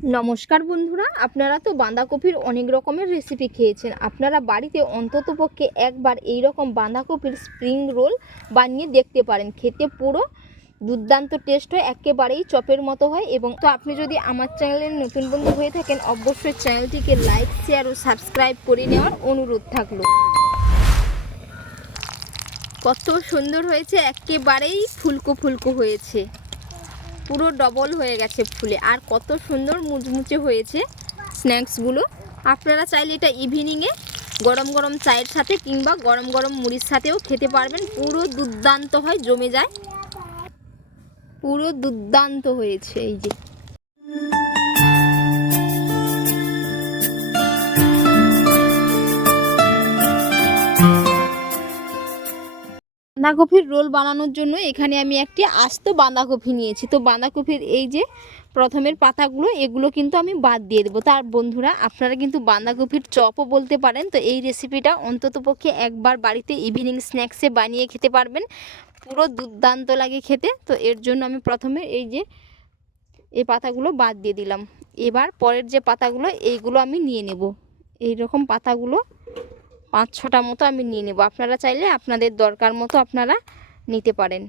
নমস্কার বন্ধুরা, আপনারা তো বাঁধাকপির অনেক রকমের রেসিপি খেয়েছেন। আপনারা বাড়িতে অন্ততপক্ষে একবার এই রকম বাঁধাকপির স্প্রিং রোল বানিয়ে দেখতে পারেন। খেতে পুরো দুর্দান্ত টেস্ট হয়, একেবারেই চপের মতো হয় এবং তো আপনি যদি আমার চ্যানেলের নতুন বন্ধু হয়ে থাকেন, অবশ্যই চ্যানেলটিকে লাইক শেয়ার ও সাবস্ক্রাইব করে নেওয়ার অনুরোধ থাকল। কত সুন্দর হয়েছে, একেবারেই ফুলকো ফুলকো হয়েছে। পুরো ডবল হয়ে গেছে ফুলে। আর কত সুন্দর মুচমুচে হয়েছে স্ন্যাক্সগুলো আপনারা চাইলে এটা ইভিনিংয়ে গরম গরম চায়ের সাথে কিংবা গরম গরম মুড়ির সাথেও খেতে পারবেন। পুরো দুর্দান্ত হয়, জমে যায়। পুরো দুর্দান্ত হয়েছে এই যে। বাঁধাকপির রোল বানানোর জন্য এখানে আমি একটি আস্ত বাঁধাকপি নিয়েছি। তো বাঁধাকপির এই যে প্রথমের পাতাগুলো, এগুলো কিন্তু আমি বাদ দিয়ে দেবো। তার বন্ধুরা, আপনারা কিন্তু বাঁধাকপির চপও বলতে পারেন। তো এই রেসিপিটা অন্ততপক্ষে একবার বাড়িতে ইভিনিং স্ন্যাক্সে বানিয়ে খেতে পারবেন। পুরো দুর্দান্ত লাগে খেতে। তো এর জন্য আমি প্রথমে এই যে এই পাতাগুলো বাদ দিয়ে দিলাম। এবার পরের যে পাতাগুলো, এইগুলো আমি নিয়ে নেব। এই রকম পাতাগুলো পাঁচ ছটা মতো আমি নিয়ে নেব। আপনারা চাইলে আপনাদের দরকার মতো আপনারা নিতে পারেন।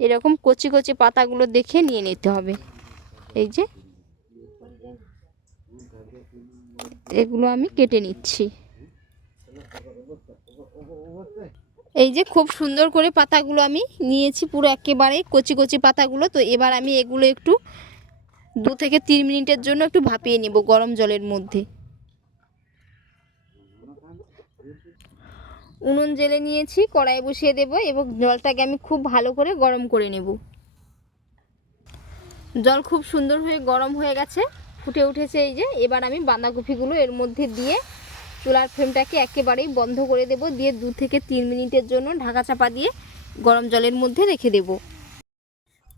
এরকম কচি কচি পাতাগুলো দেখে নিয়ে নিতে হবে। এই যে এগুলো আমি কেটে নিচ্ছি। এই যে খুব সুন্দর করে পাতাগুলো আমি নিয়েছি, পুরো একেবারে কচি কচি পাতাগুলো। তো এবার আমি এগুলো একটু দু থেকে তিন মিনিটের জন্য একটু ভাপিয়ে নিব গরম জলের মধ্যে। উনুন জেলে নিয়েছি কড়াই বসিয়ে দেব এবং জলটাকে আমি খুব ভালো করে গরম করে নেব। জল খুব সুন্দর হয়ে গরম হয়ে গেছে, ফুটে উঠেছে এই যে। এবার আমি বাঁধাকপিগুলো এর মধ্যে দিয়ে চুলার ফ্লেমটাকে একেবারেই বন্ধ করে দেব, দিয়ে দু থেকে তিন মিনিটের জন্য ঢাকা চাপা দিয়ে গরম জলের মধ্যে রেখে দেব।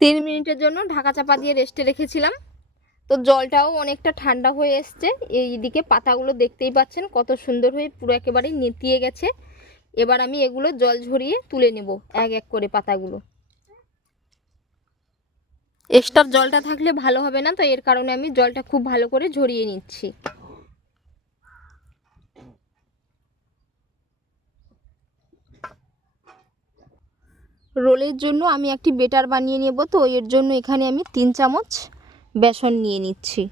তিন মিনিটের জন্য ঢাকা চাপা দিয়ে রেস্টে রেখেছিলাম। তো জলটাও অনেকটা ঠান্ডা হয়ে এসছে। এইদিকে পাতাগুলো দেখতেই পাচ্ছেন, কত সুন্দর হয়ে পুরো একেবারে নেতিয়ে গেছে। এবার আমি এগুলো জল ঝরিয়ে তুলে নেব এক এক করে পাতাগুলো। এক্সট্রা জলটা থাকলে ভালো হবে না তো, এর কারণে আমি জলটা খুব ভালো করে ঝরিয়ে নিচ্ছি। রোলের জন্য আমি একটি বেটার বানিয়ে নেব তো, এর জন্য এখানে আমি তিন চামচ বেসন নিয়ে নিচ্ছি।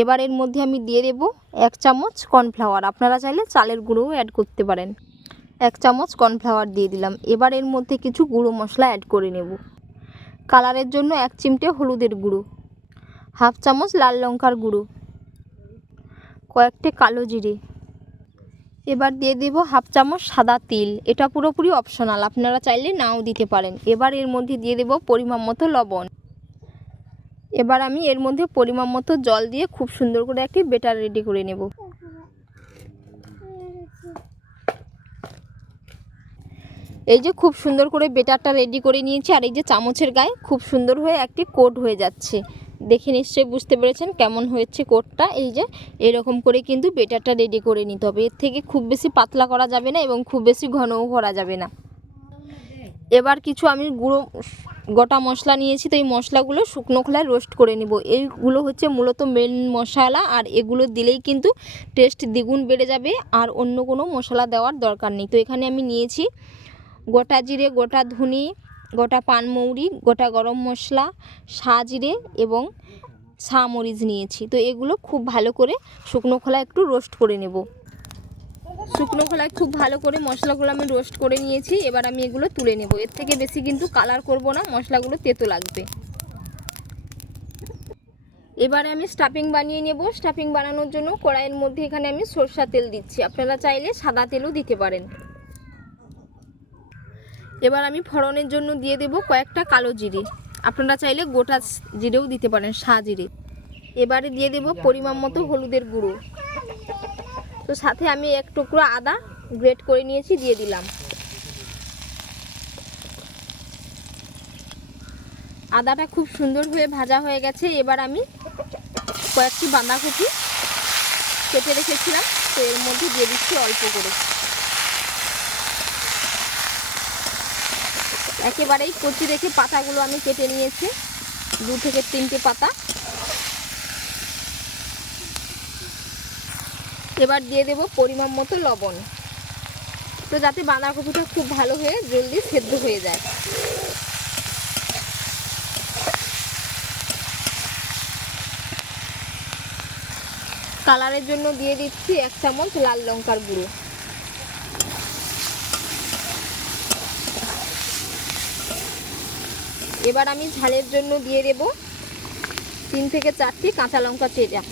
এবার এর মধ্যে আমি দিয়ে দেব এক চামচ কর্নফ্লাওয়ার। আপনারা চাইলে চালের গুঁড়োও অ্যাড করতে পারেন। এক চামচ কর্নফ্লাওয়ার দিয়ে দিলাম। এবার এর মধ্যে কিছু গুঁড়ো মশলা অ্যাড করে নেব। কালারের জন্য এক চিমটে হলুদের গুঁড়ো, হাফ চামচ লাল লঙ্কার গুঁড়ো, কয়েকটি কালো জিরে। এবার দিয়ে দেব হাফ চামচ সাদা তিল। এটা পুরোপুরি অপশনাল আপনারা চাইলে নাও দিতে পারেন। এবার এর মধ্যে দিয়ে দেব পরিমাণ মতো লবণ। এবার আমি এর মধ্যে পরিমাণ মতো জল দিয়ে খুব সুন্দর করে একটি বেটার রেডি করে নেব। এই যে খুব সুন্দর করে বেটারটা রেডি করে নিয়েছি, আর এই যে চামচের গায়ে খুব সুন্দর হয়ে একটি কোট হয়ে যাচ্ছে। দেখে নিশ্চয়ই বুঝতে পেরেছেন কেমন হয়েছে কোটটা। এই যে এরকম করে কিন্তু বেটারটা রেডি করে নিতে হবে। এর থেকে খুব বেশি পাতলা করা যাবে না এবং খুব বেশি ঘনও করা যাবে না। এবার কিছু আমি গুঁড়ো গোটা মশলা নিয়েছি, তো এই মশলাগুলো শুকনো খোলায় রোস্ট করে নেব। এইগুলো হচ্ছে মূলত মেন মশলা, আর এগুলো দিলেই কিন্তু টেস্ট দ্বিগুণ বেড়ে যাবে, আর অন্য কোনো মশলা দেওয়ার দরকার নেই। তো এখানে আমি নিয়েছি গোটা জিরে, গোটা ধুনি, গোটা পানমৌরি গোটা গরম মশলা, সাজিরে এবং মরিচ নিয়েছি। তো এগুলো খুব ভালো করে শুকনো খোলা একটু রোস্ট করে নেব। শুকনো খোলায় খুব ভালো করে মশলাগুলো আমি রোস্ট করে নিয়েছি। এবার আমি এগুলো তুলে নেব। এর থেকে বেশি কিন্তু কালার করব না, মশলাগুলো তেতো লাগবে। এবারে আমি স্টাফিং বানিয়ে নেব। স্টাফিং বানানোর জন্য কড়াইয়ের মধ্যে এখানে আমি সরষা তেল দিচ্ছি। আপনারা চাইলে সাদা তেলও দিতে পারেন। এবার আমি ফড়নের জন্য দিয়ে দেব কয়েকটা কালো জিরে। আপনারা চাইলে গোটা জিরেও দিতে পারেন সা জিরে। এবারে দিয়ে দেব পরিমাণ মতো হলুদের গুঁড়ো। তো সাথে আমি এক টুকরো আদা গ্রেট করে নিয়েছি, দিয়ে দিলাম। আদাটা খুব সুন্দর হয়ে ভাজা হয়ে গেছে। এবার আমি কয়েকটি বাঁধাকপি কেটে রেখেছিলাম, তো এর মধ্যে দিয়ে দিচ্ছি অল্প করে। একেবারেই কচি রেখে পাতাগুলো আমি কেটে নিয়েছি, দু থেকে তিনটে পাতা। এবার দিয়ে দেব পরিমাণ মতো লবণ। তো যাতে বাঁধাকপিটা খুব ভালো হয়ে জলদি সেদ্ধ হয়ে যায়। কালারের জন্য দিয়ে দিচ্ছি এক চামচ লাল লঙ্কার গুঁড়ো। এবার আমি ঝালের জন্য দিয়ে দেব তিন থেকে চারটি কাঁচা লঙ্কা চেরা।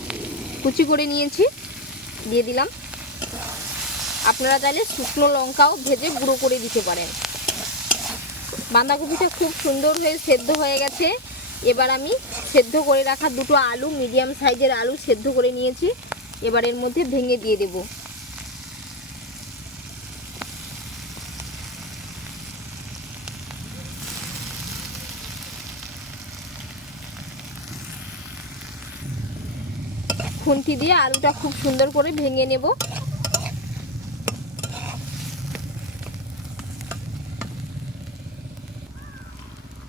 কুচি করে নিয়েছি। দিয়ে দিলাম। আপনারা চাইলে শুকনো লঙ্কাও ভেজে গুঁড়ো করে দিতে পারেন। বাঁধাকপিটা খুব সুন্দর হয়ে সেদ্ধ হয়ে গেছে। এবার আমি সেদ্ধ করে রাখা দুটো আলু, মিডিয়াম সাইজের আলু সেদ্ধ করে নিয়েছি। এবার এর মধ্যে ভেঙে দিয়ে দেব। খুন্তি দিয়ে আলুটা খুব সুন্দর করে ভেঙে নেব।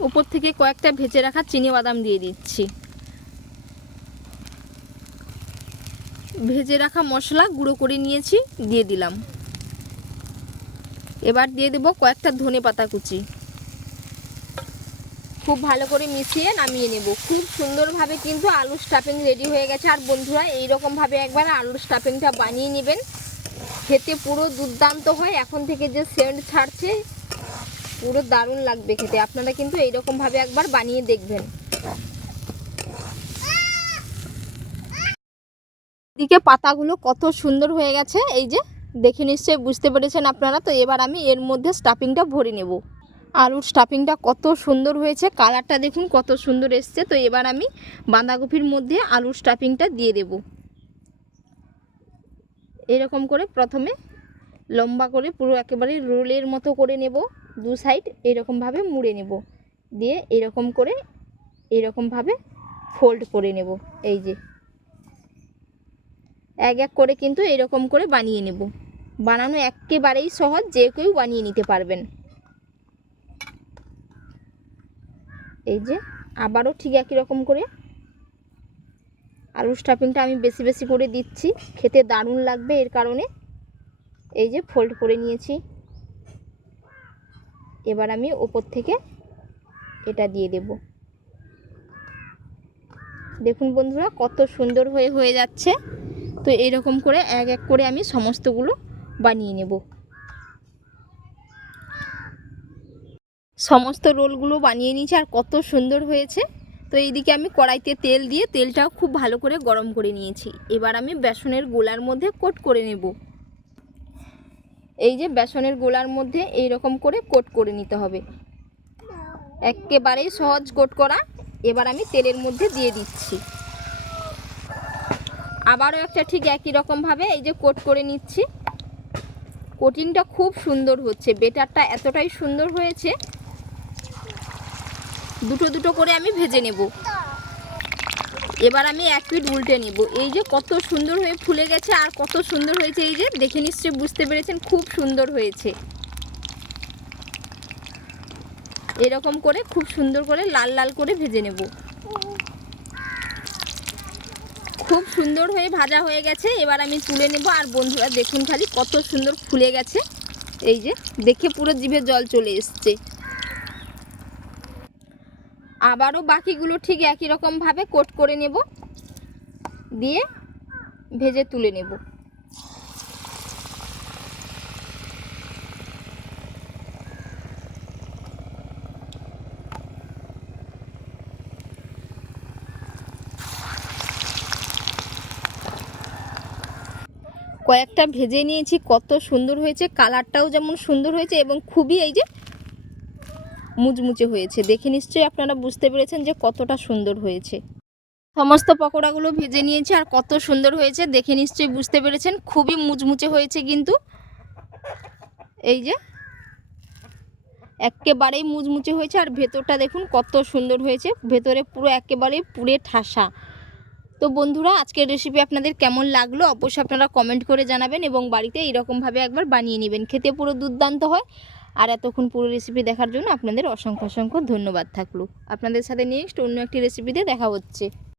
উপর থেকে কয়েকটা ভেজে রাখা চিনি বাদাম দিয়ে দিচ্ছি। ভেজে রাখা মশলা গুঁড়ো করে নিয়েছি, দিয়ে দিলাম। এবার দিয়ে দেব কয়েকটা ধনে পাতা কুচি। খুব ভালো করে মিশিয়ে নামিয়ে নেব। খুব সুন্দরভাবে কিন্তু আলুর স্টাফিং রেডি হয়ে গেছে। আর বন্ধুরা, এইরকমভাবে একবার আলুর স্টাফিংটা বানিয়ে নেবেন। খেতে পুরো দুর্দান্ত হয়। এখন থেকে যে সেন্ট ছাড়ছে, পুরো দারুণ লাগবে খেতে। আপনারা কিন্তু এইরকমভাবে একবার বানিয়ে দেখবেন। এদিকে পাতাগুলো কত সুন্দর হয়ে গেছে। এই যে, দেখে নিশ্চয়ই বুঝতে পেরেছেন আপনারা। তো এবার আমি এর মধ্যে স্টাফিংটা ভরে নেব। আলুর স্টাফিংটা কত সুন্দর হয়েছে কালারটা দেখুন কত সুন্দর এসছে। তো এবার আমি বাঁধাকপির মধ্যে আলুর স্টাফিংটা দিয়ে দেব। এরকম করে প্রথমে লম্বা করে পুরো একেবারে রোলের মতো করে নেব। দু সাইড এরকমভাবে মুড়ে নেব। দিয়ে এরকম করে এরকমভাবে ফোল্ড করে নেব। এই যে। এক এক করে কিন্তু এরকম করে বানিয়ে নেব। বানানো একেবারেই সহজ, যে কেউ বানিয়ে নিতে পারবেন। এই যে, আবারও ঠিক একই রকম করে। আলু স্টাফিংটা আমি বেশি বেশি করে দিচ্ছি, খেতে দারুণ লাগবে এর কারণে। এই যে ফোল্ড করে নিয়েছি। এবার আমি ওপর থেকে এটা দিয়ে দেব। দেখুন বন্ধুরা, কত সুন্দর হয়ে হয়ে যাচ্ছে। তো এইরকম করে এক এক করে আমি সমস্তগুলো বানিয়ে নেব। সমস্ত রোলগুলো বানিয়ে নিয়েছি আর কত সুন্দর হয়েছে। তো এইদিকে আমি কড়াইতে তেল দিয়ে তেলটাও খুব ভালো করে গরম করে নিয়েছি। এবার আমি বেসনের গোলার মধ্যে কোট করে নেব। এই যে বেসনের গোলার মধ্যে এই রকম করে কোট করে নিতে হবে। একেবারেই সহজ কোট করা। এবার আমি তেলের মধ্যে দিয়ে দিচ্ছি। আবারও একটা ঠিক একই রকমভাবে এই যে কোট করে নিচ্ছি। কোটিংটা খুব সুন্দর হচ্ছে। বেটারটা এতটাই সুন্দর হয়েছে দুটো দুটো করে আমি ভেজে নেব। এবার আমি এক পিঠ উল্টে নিব। এই যে কত সুন্দর হয়ে ফুলে গেছে আর কত সুন্দর হয়েছে, এই যে দেখে নিশ্চয়ই বুঝতে পেরেছেন, খুব সুন্দর হয়েছে। এরকম করে খুব সুন্দর করে লাল লাল করে ভেজে নেব। খুব সুন্দর হয়ে ভাজা হয়ে গেছে, এবার আমি তুলে নেব। আর বন্ধুরা, দেখুন খালি কত সুন্দর ফুলে গেছে। এই যে দেখে পুরো জিভে জল চলে এসছে। আবারও বাকিগুলো ঠিক একই রকমভাবে কোট করে নেব। দিয়ে ভেজে তুলে নেব। কয়েকটা ভেজে নিয়েছি, কত সুন্দর হয়েছে, কালারটাও যেমন সুন্দর হয়েছে এবং খুবই এই যে মুচমুচে হয়েছে। দেখে নিশ্চয়ই আপনারা বুঝতে পেরেছেন যে কতটা সুন্দর হয়েছে। সমস্ত পকোড়াগুলো ভেজে নিয়েছি আর কত সুন্দর হয়েছে। দেখে নিশ্চয়ই বুঝতে পেরেছেন, খুবই মুচমুচে হয়েছে কিন্তু। এই যে, একেবারেই মুচমুচে হয়েছে আর ভেতরটা দেখুন কত সুন্দর হয়েছে। ভেতরে পুরো একেবারেই পুরে ঠাসা। তো বন্ধুরা, আজকের রেসিপি আপনাদের কেমন লাগল অবশ্যই আপনারা কমেন্ট করে জানাবেন এবং বাড়িতে এইরকমভাবে একবার বানিয়ে নেবেন। খেতে পুরো দুর্দান্ত হয়। আর এতক্ষণ পুরো রেসিপি দেখার জন্য আপনাদের অসংখ্য অসংখ্য ধন্যবাদ থাকল। আপনাদের সাথে নেক্সট অন্য একটি রেসিপিতে দেখা হচ্ছে।